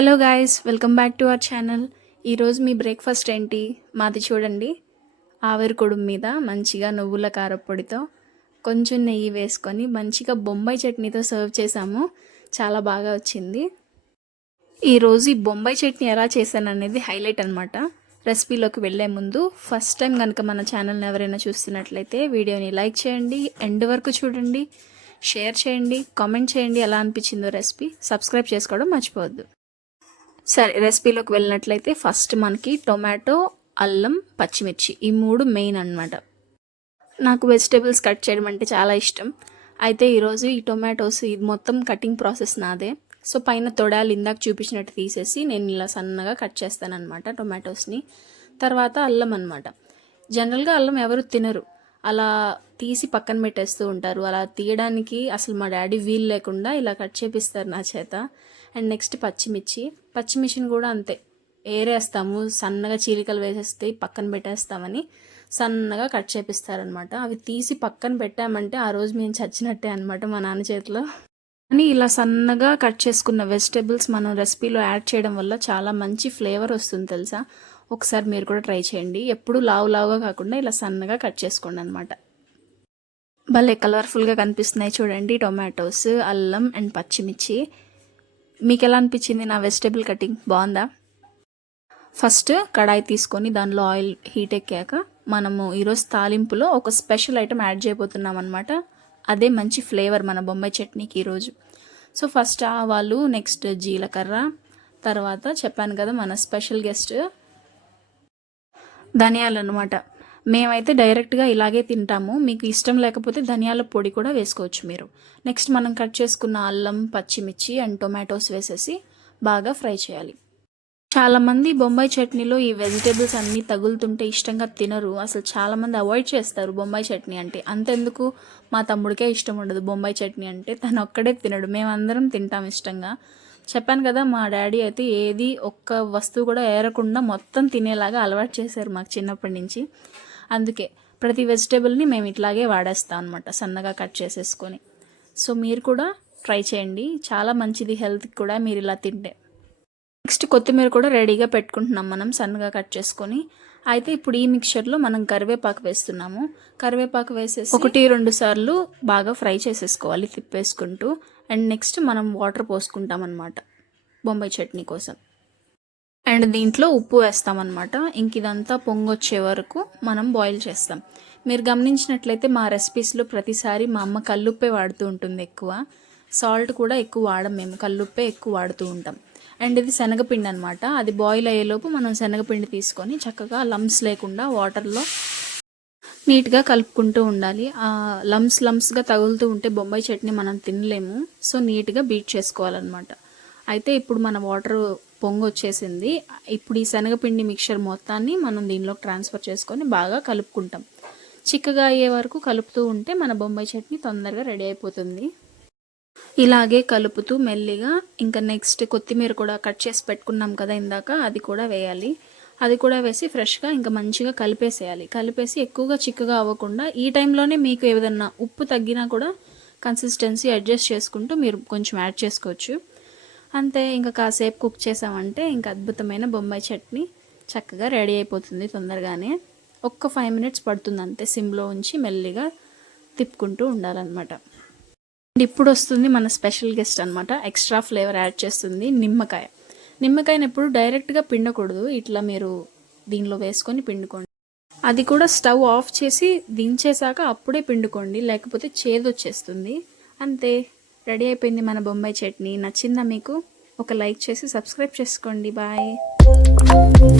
Hello guys welcome back to our channel. ఈరోజు మీ breakfast ఏంటి? మాది చూడండి. ఆవిరి కొడుము మీద మంచిగా నువ్వుల కారపొడితో కొంచెం నెయ్యి వేసుకొని మంచిగా బొంబాయి చట్నీతో సర్వ్ చేసాము చాలా బాగా వచ్చింది. ఈరోజు ఈ బొంబాయి చట్నీ ఎలా చేశాను అనేది హైలైట్ అనమాట రెసిపీలోకి వెళ్ళే ముందు ఫస్ట్ టైం కనుక మన ఛానల్ని ఎవరైనా చూస్తున్నట్లయితే వీడియోని లైక్ చేయండి ఎండ్ వరకు చూడండి షేర్ చేయండి కామెంట్ చేయండి ఎలా అనిపించిందో రెసిపీ సబ్స్క్రైబ్ చేసుకోవడం మర్చిపోవద్దు. సరే రెసిపీలోకి వెళ్ళినట్లయితే ఫస్ట్ మనకి టొమాటో అల్లం పచ్చిమిర్చి ఈ మూడు మెయిన్ అన్నమాట. నాకు వెజిటేబుల్స్ కట్ చేయడం అంటే చాలా ఇష్టం. అయితే ఈరోజు ఈ టొమాటోస్ ఇది మొత్తం కటింగ్ ప్రాసెస్ నాదే. సో పైన తొడాలు ఇందాక చూపించినట్టు తీసేసి నేను ఇలా సన్నగా కట్ చేస్తానమాట టొమాటోస్ని తర్వాత అల్లం అనమాట జనరల్గా అల్లం ఎవరు తినరు. అలా తీసి పక్కన పెట్టేస్తూ ఉంటారు. అలా తీయడానికి అసలు మా డాడీ వీలు లేకుండా ఇలా కట్ చేపిస్తారు నా చేత. అండ్ నెక్స్ట్ పచ్చిమిర్చి. పచ్చిమిర్చిని కూడా అంతే. ఏరేస్తాము. సన్నగా చీలికలు వేసేస్తే పక్కన పెట్టేస్తామని సన్నగా కట్ చేపిస్తారనమాట అవి తీసి పక్కన పెట్టామంటే ఆ రోజు మేము చచ్చినట్టే అనమాట మా నాన్న చేతిలో. కానీ ఇలా సన్నగా కట్ చేసుకున్న వెజిటేబుల్స్ మనం రెసిపీలో యాడ్ చేయడం వల్ల చాలా మంచి ఫ్లేవర్ వస్తుంది తెలుసా? ఒకసారి మీరు కూడా ట్రై చేయండి. ఎప్పుడు లావు లావుగా కాకుండా ఇలా సన్నగా కట్ చేసుకోండి అనమాట భలే కలర్ఫుల్గా కనిపిస్తున్నాయి చూడండి టొమాటోస్ అల్లం అండ్ పచ్చిమిర్చి. మీకు ఎలా అనిపించింది నా వెజిటేబుల్ కటింగ్? బాగుందా? ఫస్ట్ కడాయి తీసుకొని దానిలో ఆయిల్ హీట్ ఎక్కాక మనము ఈరోజు తాలింపులో ఒక స్పెషల్ ఐటమ్ యాడ్ చేయబోతున్నాం అనమాట అదే మంచి ఫ్లేవర్ మన బొంబాయి చట్నీకి ఈరోజు. సో ఫస్ట్ ఆవాలు నెక్స్ట్ జీలకర్ర తర్వాత చెప్పాను కదా మన స్పెషల్ గెస్ట్ ధనియాలు అనమాట మేమైతే డైరెక్ట్గా ఇలాగే తింటాము. మీకు ఇష్టం లేకపోతే ధనియాల పొడి కూడా వేసుకోవచ్చు మీరు. నెక్స్ట్ మనం కట్ చేసుకున్న అల్లం పచ్చిమిర్చి అండ్ టొమాటోస్ వేసేసి బాగా ఫ్రై చేయాలి. చాలామంది బొంబాయి చట్నీలో ఈ వెజిటేబుల్స్ అన్నీ తగులుతుంటే ఇష్టంగా తినరు. అసలు చాలామంది అవాయిడ్ చేస్తారు బొంబాయి చట్నీ అంటే. అంతెందుకు? మా తమ్ముడికే ఇష్టం ఉండదు బొంబాయి చట్నీ అంటే. తను ఒక్కడే తినడు. మేమందరం తింటాం ఇష్టంగా. చెప్పాను కదా మా డాడీ అయితే ఏది ఒక్క వస్తువు కూడా ఏరకుండా మొత్తం తినేలాగా అలవాటు చేశారు మాకు చిన్నప్పటి నుంచి. అందుకే ప్రతి వెజిటేబుల్ని మేము ఇట్లాగే వాడేస్తాం అనమాట సన్నగా కట్ చేసేసుకొని. సో మీరు కూడా ట్రై చేయండి చాలా మంచిది హెల్త్కి కూడా మీరు ఇలా తింటే. నెక్స్ట్ కొత్తిమీర కూడా రెడీగా పెట్టుకుంటున్నాం మనం సన్నగా కట్ చేసుకొని. అయితే ఇప్పుడు ఈ మిక్చర్లో మనం కరివేపాకు వేస్తున్నాము. కరివేపాకు వేసేసి ఒకటి రెండు సార్లు బాగా ఫ్రై చేసేసుకోవాలి తిప్పేసుకుంటూ. అండ్ నెక్స్ట్ మనం వాటర్ పోసుకుంటాం అనమాట బొంబాయి చట్నీ కోసం. అండ్ దీంట్లో ఉప్పు వేస్తామన్నమాట. ఇంక ఇదంతా పొంగొచ్చే వరకు మనం బాయిల్ చేస్తాం. మీరు గమనించినట్లయితే మా రెసిపీస్లో ప్రతిసారి మా అమ్మ కల్లుప్పే వాడుతూ ఉంటుంది ఎక్కువ. సాల్ట్ కూడా ఎక్కువ వాడం మేము. కల్లుప్పే ఎక్కువ వాడుతూ ఉంటాం. అండ్ ఇది శనగపిండి అనమాట అది బాయిల్ అయ్యేలోపు మనం శనగపిండి తీసుకొని చక్కగా లమ్స్ లేకుండా వాటర్లో నీట్గా కలుపుకుంటూ ఉండాలి. ఆ లమ్స్ లమ్స్గా తగులుతూ ఉంటే బొంబాయి చట్నీ మనం తినలేము. సో నీట్గా బీట్ చేసుకోవాలన్నమాట. అయితే ఇప్పుడు మన వాటర్ పొంగు వచ్చేసింది ఇప్పుడు ఈ శనగపిండి మిక్చర్ మొత్తాన్ని మనం దీనిలోకి ట్రాన్స్ఫర్ చేసుకొని బాగా కలుపుకుంటాం. చిక్కగా అయ్యే వరకు కలుపుతూ ఉంటే మన బొంబాయి చట్నీ తొందరగా రెడీ అయిపోతుంది. ఇలాగే కలుపుతూ మెల్లిగా ఇంకా నెక్స్ట్ కొత్తిమీర కూడా కట్ చేసి పెట్టుకున్నాం కదా ఇందాక అది కూడా వేయాలి. అది కూడా వేసి ఫ్రెష్గా ఇంకా మంచిగా కలిపేసేయాలి. కలిపేసి ఎక్కువగా చిక్కగా అవ్వకుండా ఈ టైంలోనే మీకు ఏదన్నా ఉప్పు తగ్గినా కూడా కన్సిస్టెన్సీ అడ్జస్ట్ చేసుకుంటూ మీరు కొంచెం యాడ్ చేసుకోవచ్చు. అంతే ఇంకా కాసేపు కుక్ చేసామంటే ఇంకా అద్భుతమైన బొంబాయి చట్నీ చక్కగా రెడీ అయిపోతుంది తొందరగానే. ఒక్క ఫైవ్ మినిట్స్ పడుతుంది అంతే సిమ్లో ఉంచి మెల్లిగా తిప్పుకుంటూ ఉండాలన్నమాట. అండ్ ఇప్పుడు వస్తుంది మన స్పెషల్ గెస్ట్ అనమాట ఎక్స్ట్రా ఫ్లేవర్ యాడ్ చేస్తుంది నిమ్మకాయ. నిమ్మకాయని ఎప్పుడు డైరెక్ట్గా పిండకూడదు ఇట్లా మీరు దీనిలో వేసుకొని పిండుకోండి. అది కూడా స్టవ్ ఆఫ్ చేసి దించేసాక అప్పుడే పిండుకోండి లేకపోతే చేదు వచ్చేస్తుంది అంతే. రెడీ అయిపోయింది మన బొంబాయి చట్నీ. నచ్చిందా మీకు? ఒక లైక్ చేసి సబ్స్క్రైబ్ చేసుకోండి. బాయ్.